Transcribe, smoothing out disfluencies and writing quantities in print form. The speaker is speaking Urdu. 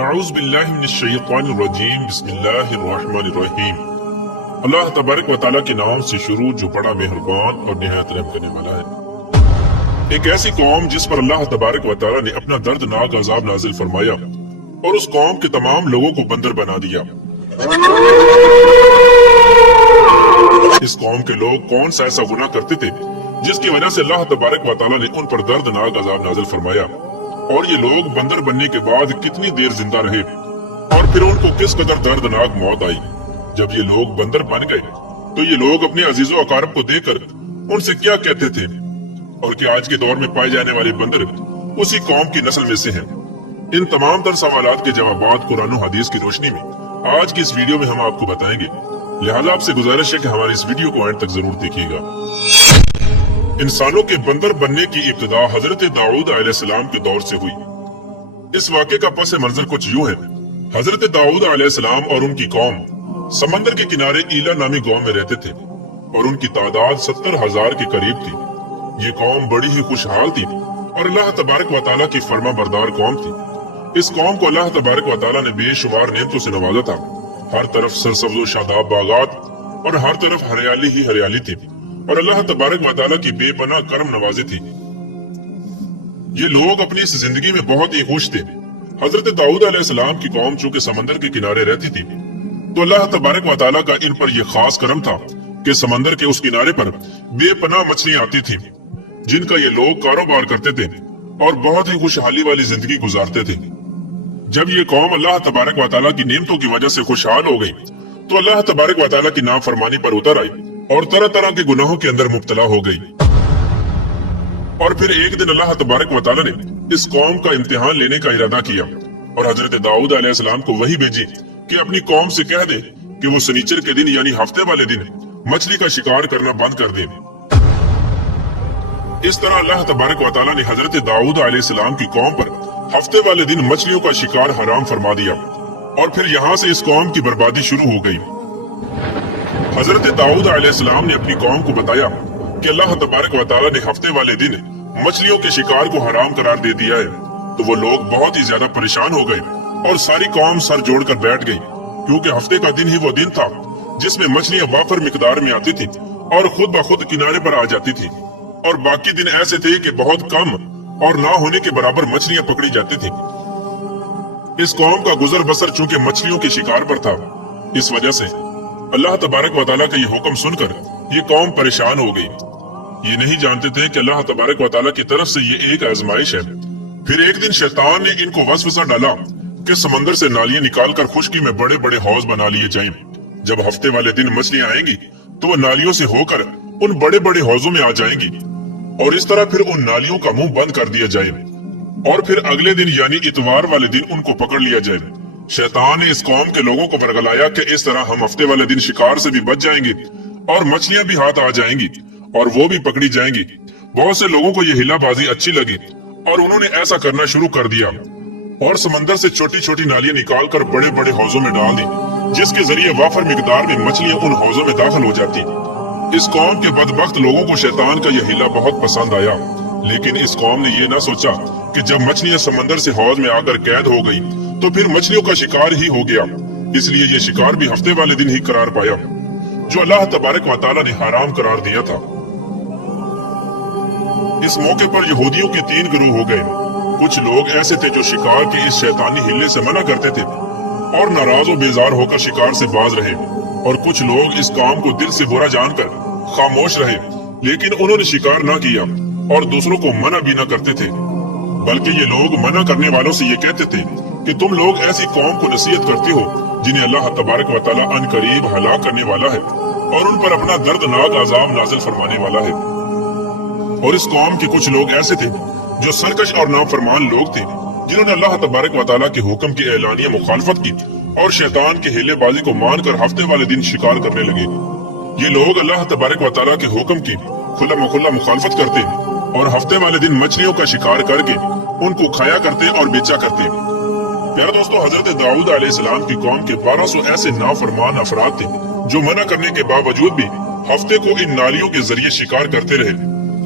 اعوذ باللہ من الشیطان الرجیم بسم اللہ الرحمن الرحیم۔ اللہ تبارک و تعالیٰ کے نام سے شروع جو بڑا مہربان اور نہایت رحم کرنے والا ہے۔ ایک ایسی قوم جس پر اللہ تبارک و تعالیٰ نے اپنا دردناک عذاب نازل فرمایا اور اس قوم کے تمام لوگوں کو بندر بنا دیا۔ اس قوم کے لوگ کون سا ایسا گناہ کرتے تھے جس کی وجہ سے اللہ تبارک و تعالیٰ نے ان پر دردناک عذاب نازل فرمایا، اور یہ لوگ بندر بننے کے بعد کتنی دیر زندہ رہے اور پھر ان کو کس قدر دردناک موت آئی۔ جب یہ لوگ بندر بن گئے تو یہ لوگ اپنے عزیز و اقارب کو دیکھ کر ان سے کیا کہتے تھے، اور کہ آج کے دور میں پائے جانے والے بندر اسی قوم کی نسل میں سے ہیں۔ ان تمام تر سوالات کے جوابات قرآن و حدیث کی روشنی میں آج کی اس ویڈیو میں ہم آپ کو بتائیں گے، لہذا آپ سے گزارش ہے کہ ہماری اس ویڈیو کو اینڈ تک ضرور دیکھیے گا۔ انسانوں کے بندر بننے کی ابتدا حضرت داؤد علیہ السلام کے دور سے ہوئی۔ اس واقعے کا پس منظر کچھ یوں ہے۔ حضرت داؤد علیہ السلام اور ان کی قوم سمندر کے کنارے ایلا نامی گاؤں میں رہتے تھے اور ان کی تعداد 70,000 کے قریب تھی۔ یہ قوم بڑی ہی خوشحال تھی اور اللہ تبارک و تعالیٰ کی فرما بردار قوم تھی۔ اس قوم کو اللہ تبارک و تعالیٰ نے بے شمار نعمتوں سے نوازا تھا۔ ہر طرف سرسبز و شاداب باغات اور ہر طرف ہریالی ہی ہریالی تھی، اور اللہ تبارک و تعالیٰ کی بے پناہ کرم نوازی تھی۔ یہ لوگ اپنی اس زندگی میں بہت ہی خوش تھے۔ حضرت داؤد علیہ السلام کی قوم چونکہ سمندر کے کنارے رہتی تھی تو اللہ تبارک و تعالیٰ کا ان پر یہ خاص کرم تھا کہ سمندر کے اس کنارے پر بے پناہ مچھلیاں آتی تھیں جن کا یہ لوگ کاروبار کرتے تھے اور بہت ہی خوشحالی والی زندگی گزارتے تھے۔ جب یہ قوم اللہ تبارک و تعالیٰ کی نعمتوں کی وجہ سے خوشحال ہو گئی تو اللہ تبارک و تعالیٰ کی نافرمانی پر اتر آئی اور طرح طرح کے گناہوں کے اندر مبتلا ہو گئی۔ اور پھر ایک دن اللہ تبارک و تعالیٰ نے اس قوم کا امتحان لینے کا ارادہ کیا اور حضرت داؤد علیہ السلام کو وحی بھیجی کہ اپنی قوم سے کہہ دے کہ وہ سنیچر کے دن یعنی ہفتے والے دن مچھلی کا شکار کرنا بند کر دے۔ اس طرح اللہ تبارک و تعالیٰ نے حضرت داؤد علیہ السلام کی قوم پر ہفتے والے دن مچھلیوں کا شکار حرام فرما دیا، اور پھر یہاں سے اس قوم کی بربادی شروع ہو گئی۔ حضرت داؤد علیہ السلام نے اپنی قوم کو بتایا کہ اللہ تبارک و تعالیٰ نے ہفتے والے دن مچھلیوں کے شکار کو حرام قرار دے دیا ہے، تو وہ لوگ بہت ہی زیادہ پریشان ہو گئے اور ساری قوم سر جوڑ کر بیٹھ گئی، کیونکہ ہفتے کا دن ہی وہ دن تھا جس میں مچھلیاں وافر مقدار میں آتی تھی اور خود بخود کنارے پر آ جاتی تھی، اور باقی دن ایسے تھے کہ بہت کم اور نہ ہونے کے برابر مچھلیاں پکڑی جاتی تھی۔ اس قوم کا گزر بسر چونکہ مچھلیوں کے شکار پر تھا، اس وجہ سے اللہ تبارک و تعالیٰ کا یہ حکم سن کر یہ قوم پریشان ہو گئی۔ یہ نہیں جانتے تھے کہ اللہ تبارک و تعالیٰ کی طرف سے یہ ایک آزمائش ہے۔ پھر ایک دن شیطان نے ان کو وسوسہ ڈالا کہ سمندر سے نالیاں نکال کر خشکی میں بڑے بڑے حوض بنا لیے جائیں۔ جب ہفتے والے دن مچھلیاں آئیں گی تو وہ نالیوں سے ہو کر ان بڑے بڑے حوضوں میں آ جائیں گی، اور اس طرح پھر ان نالیوں کا منہ بند کر دیا جائے، اور پھر اگلے دن یعنی اتوار والے دن ان کو پکڑ لیا جائے۔ شیطان نے اس قوم کے لوگوں کو ورگلایا کہ اس طرح ہم ہفتے والے دن شکار سے بھی بچ جائیں گے اور مچھلیاں بھی ہاتھ آ جائیں گی اور وہ بھی پکڑی جائیں گی۔ بہت سے لوگوں کو یہ ہلا بازی اچھی لگی اور انہوں نے ایسا کرنا شروع کر دیا اور سمندر سے چھوٹی چھوٹی نالیاں نکال کر بڑے بڑے حوضوں میں ڈال دی، جس کے ذریعے وافر مقدار میں مچھلیاں ان حوضوں میں داخل ہو جاتی۔ اس قوم کے بدبخت لوگوں کو شیطان کا یہ ہلا بہت پسند آیا، لیکن اس قوم نے یہ نہ سوچا کہ جب مچھلیاں سمندر سے حوض میں آ کر قید ہو گئی تو پھر مچھلیوں کا شکار ہی ہو گیا، اس لیے یہ شکار بھی ہفتے والے دن ہی قرار پایا جو اللہ تبارک و تعالیٰ نے حرام قرار دیا تھا۔ اس موقع پر یہودیوں کے 3 گروہ ہو گئے۔ کچھ لوگ ایسے تھے جو شکار کے اس شیطانی ہلے سے منع کرتے تھے اور ناراض و بیزار ہو کر شکار سے باز رہے، اور کچھ لوگ اس کام کو دل سے برا جان کر خاموش رہے، لیکن انہوں نے شکار نہ کیا اور دوسروں کو منع بھی نہ کرتے تھے، بلکہ یہ لوگ منع کرنے والوں سے یہ کہتے تھے کہ تم لوگ ایسی قوم کو نصیحت کرتے ہو جنہیں اللہ تبارک و تعالیٰ ان قریب ہلاک کرنے والا ہے اور ان پر اپنا دردناک عذاب نازل فرمانے والا ہے۔ اور اس قوم کے کچھ لوگ ایسے تھے جو سرکش اور نافرمان لوگ تھے، جنہوں نے اللہ تبارک و تعالیٰ کے حکم کی اعلانیہ مخالفت کی اور شیطان کے ہیلے بازی کو مان کر ہفتے والے دن شکار کرنے لگے۔ یہ لوگ اللہ تبارک و تعالیٰ کے حکم کی کھلا مکھلا مخالفت کرتے اور ہفتے والے دن مچھلیوں کا شکار کر کے ان کو کھایا کرتے اور بیچا کرتے۔ پیارے دوستو، حضرت داؤد علیہ السلام کی قوم کے 1200 ایسے نافرمان افراد تھے جو منع کرنے کے باوجود بھی ہفتے کو ان نالیوں کے ذریعے شکار کرتے رہے،